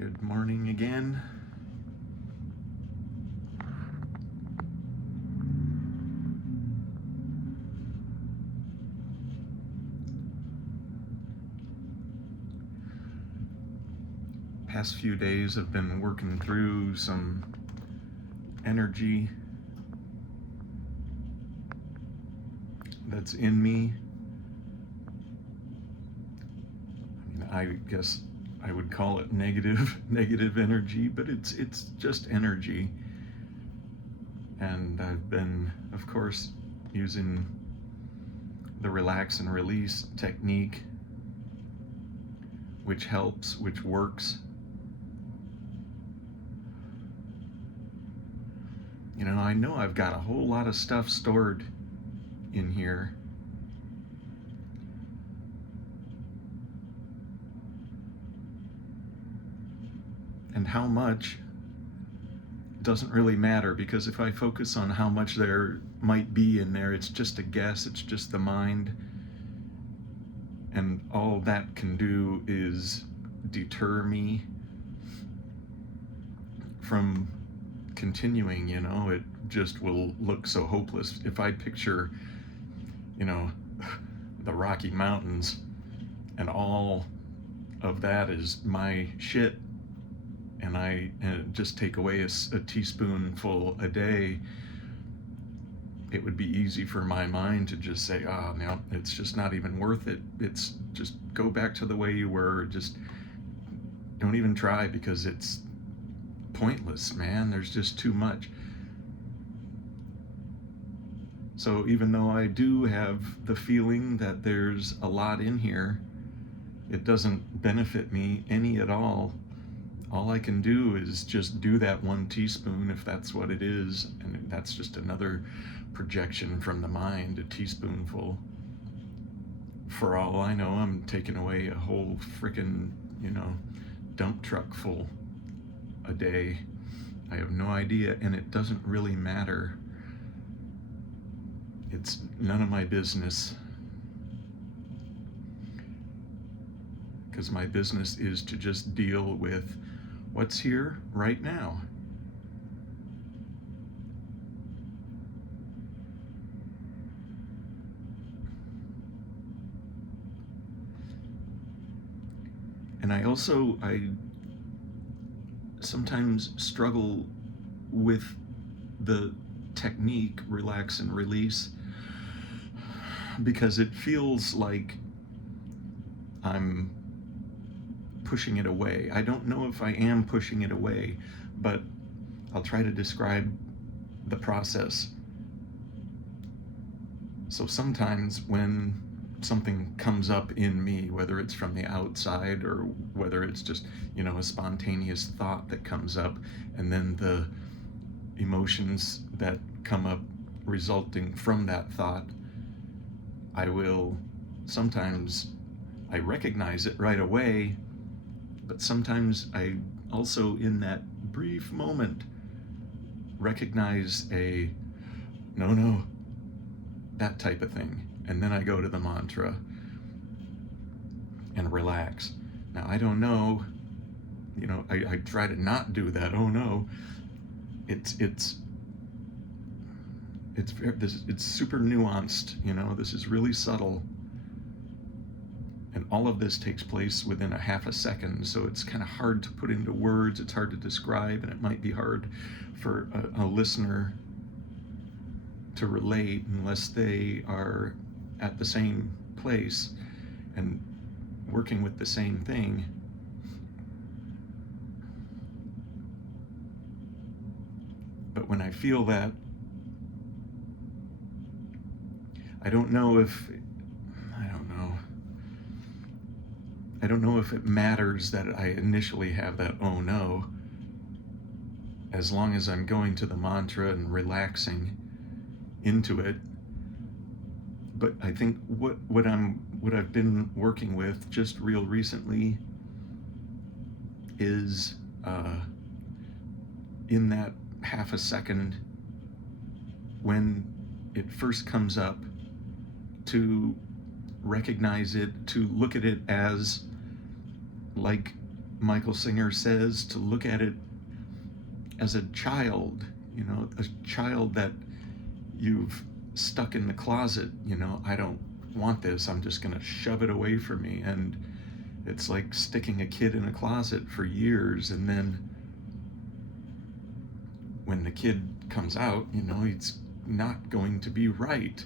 Good morning again. Past few days I've been working through some energy that's in me. I guess I would call it negative energy, but it's just energy. And I've been, of course, using the relax and release technique, which helps, which works. I know I've got a whole lot of stuff stored in here. And how much doesn't really matter, because if I focus on how much there might be in there, it's just a guess, it's just the mind. And all that can do is deter me from continuing. It just will look so hopeless. If I picture, the Rocky Mountains, and all of that is my shit, and I just take away a teaspoonful a day, it would be easy for my mind to just say, oh, no, it's just not even worth it. It's just go back to the way you were. Just don't even try, because it's pointless, man. There's just too much. So even though I do have the feeling that there's a lot in here, it doesn't benefit me any at all. All I can do is just do that 1 teaspoon, if that's what it is, and that's just another projection from the mind, a teaspoonful. For all I know, I'm taking away a whole frickin', dump truck full a day. I have no idea, and it doesn't really matter. It's none of my business, because my business is to just deal with what's here right now. And I sometimes struggle with the technique, relax and release, because it feels like I'm pushing it away. I don't know if I am pushing it away, but I'll try to describe the process. So sometimes when something comes up in me, whether it's from the outside or whether it's just, a spontaneous thought that comes up, and then the emotions that come up resulting from that thought, sometimes I recognize it right away, but sometimes I also, in that brief moment, recognize no, that type of thing. And then I go to the mantra and relax. Now, I don't know, I try to not do that. Oh no, it's super nuanced. This is really subtle, and all of this takes place within a half a second, so it's kind of hard to put into words. It's hard to describe, and it might be hard for a listener to relate unless they are at the same place and working with the same thing. But when I feel that, I don't know if it matters that I initially have that oh no, as long as I'm going to the mantra and relaxing into it. But I think what I've been working with just real recently is in that half a second when it first comes up, to recognize it, to look at it as like Michael Singer says to look at it as a child, a child that you've stuck in the closet. I don't want this, I'm just going to shove it away from me. And it's like sticking a kid in a closet for years, and then when the kid comes out, it's not going to be right.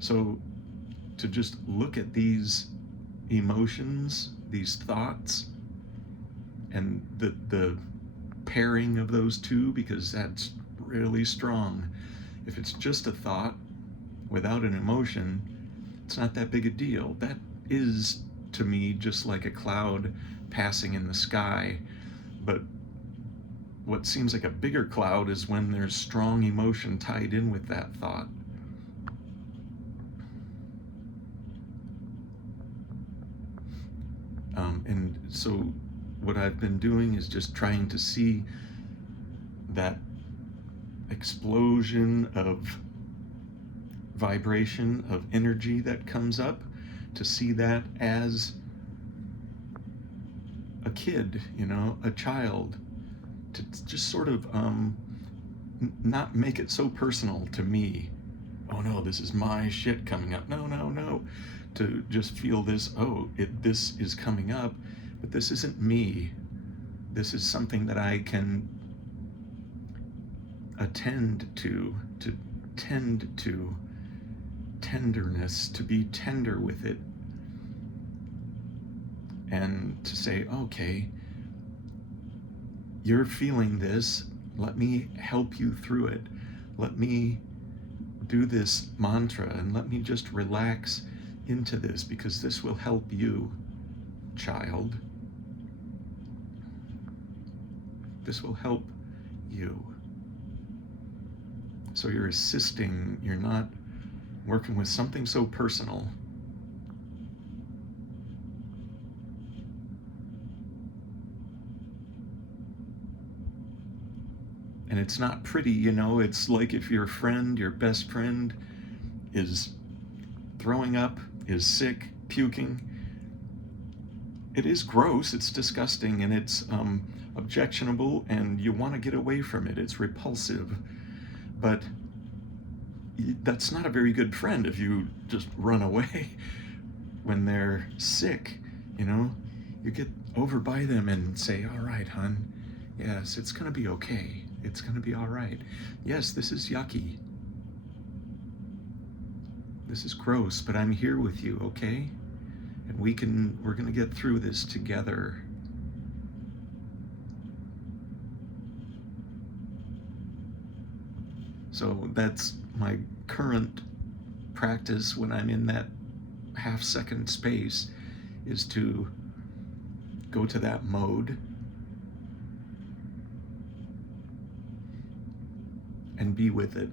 So to just look at these emotions, these thoughts, and the pairing of those two, because that's really strong. If it's just a thought without an emotion, it's not that big a deal. That is, to me, just like a cloud passing in the sky. But what seems like a bigger cloud is when there's strong emotion tied in with that thought. And so what I've been doing is just trying to see that explosion of vibration, of energy that comes up, to see that as a kid, a child, to just sort of not make it so personal to me. Oh no, this is my shit coming up. No. To just feel this, this is coming up, but this isn't me. This is something that I can attend to tend to, tenderness, to be tender with it, and to say, okay, you're feeling this, let me help you through it. Let me do this mantra and let me just relax into this, because this will help you, child. This will help you. So you're assisting, you're not working with something so personal. And it's not pretty, it's like if your friend, your best friend, is throwing up, is sick, puking. It is gross, it's disgusting, and it's objectionable, and you want to get away from it. It's repulsive. But that's not a very good friend if you just run away when they're sick. You get over by them and say, all right, hon, yes, it's going to be okay. It's going to be all right. Yes, this is yucky. This is gross, but I'm here with you, okay? And we're going to get through this together. So that's my current practice when I'm in that half-second space, is to go to that mode and be with it.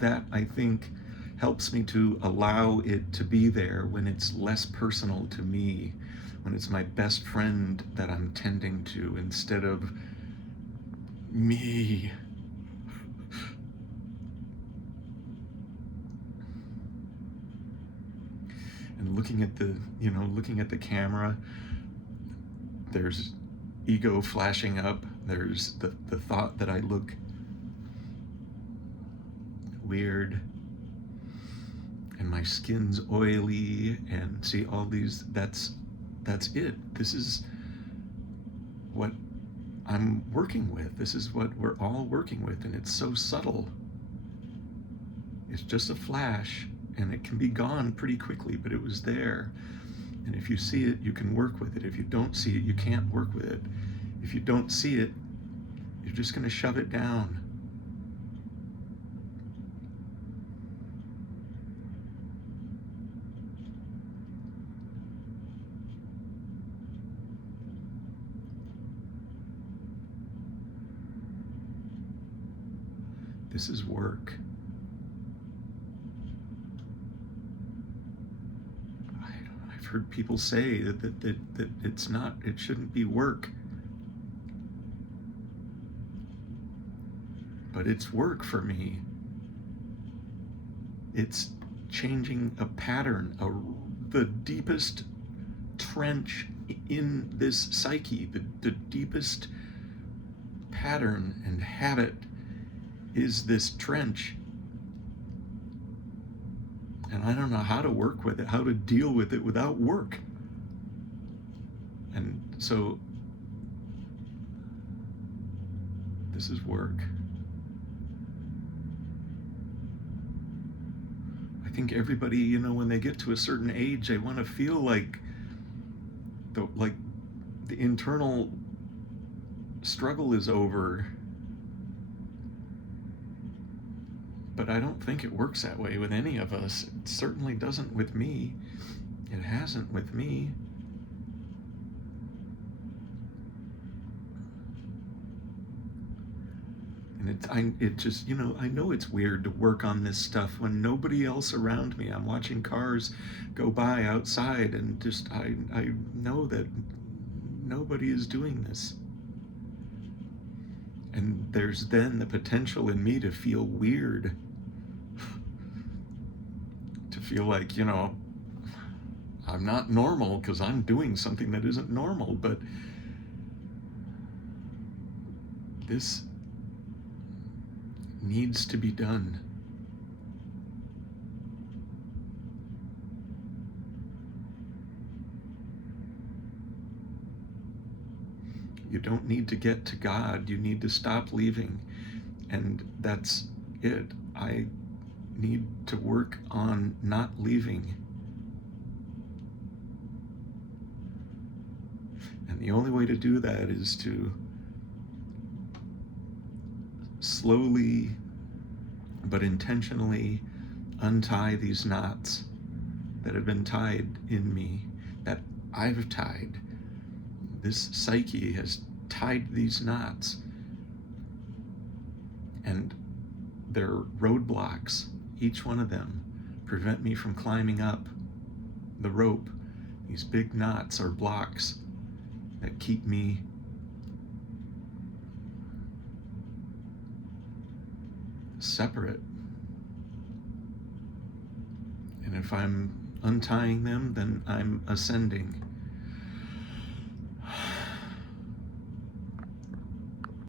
That, I think, helps me to allow it to be there when it's less personal to me, when it's my best friend that I'm tending to instead of me. And looking at the camera, there's ego flashing up. There's the thought that I look weird and my skin's oily, and see all these, that's it. This is what I'm working with. This is what we're all working with, and it's so subtle. It's just a flash, and it can be gone pretty quickly, but it was there. And if you see it, you can work with it. If you don't see it, you can't work with it. If you don't see it, you're just going to shove it down. This is work. I've heard people say that it's not, it shouldn't be work. But it's work for me. It's changing a pattern, the deepest trench in this psyche, the deepest pattern and habit is this trench. And I don't know how to work with it, how to deal with it without work. And so this is work. I think everybody, when they get to a certain age, they want to feel like the internal struggle is over. But I don't think it works that way with any of us. It certainly doesn't with me. It hasn't with me. And it just, I know it's weird to work on this stuff when nobody else around me. I'm watching cars go by outside, and just I know that nobody is doing this. And there's then the potential in me to feel weird. To feel like, I'm not normal because I'm doing something that isn't normal. But this needs to be done. You don't need to get to God. You need to stop leaving. And that's it. I need to work on not leaving. And the only way to do that is to slowly but intentionally untie these knots that have been tied in me, that I've tied. This psyche has tied these knots, and they're roadblocks. Each one of them prevent me from climbing up the rope. These big knots are blocks that keep me separate. And if I'm untying them, then I'm ascending.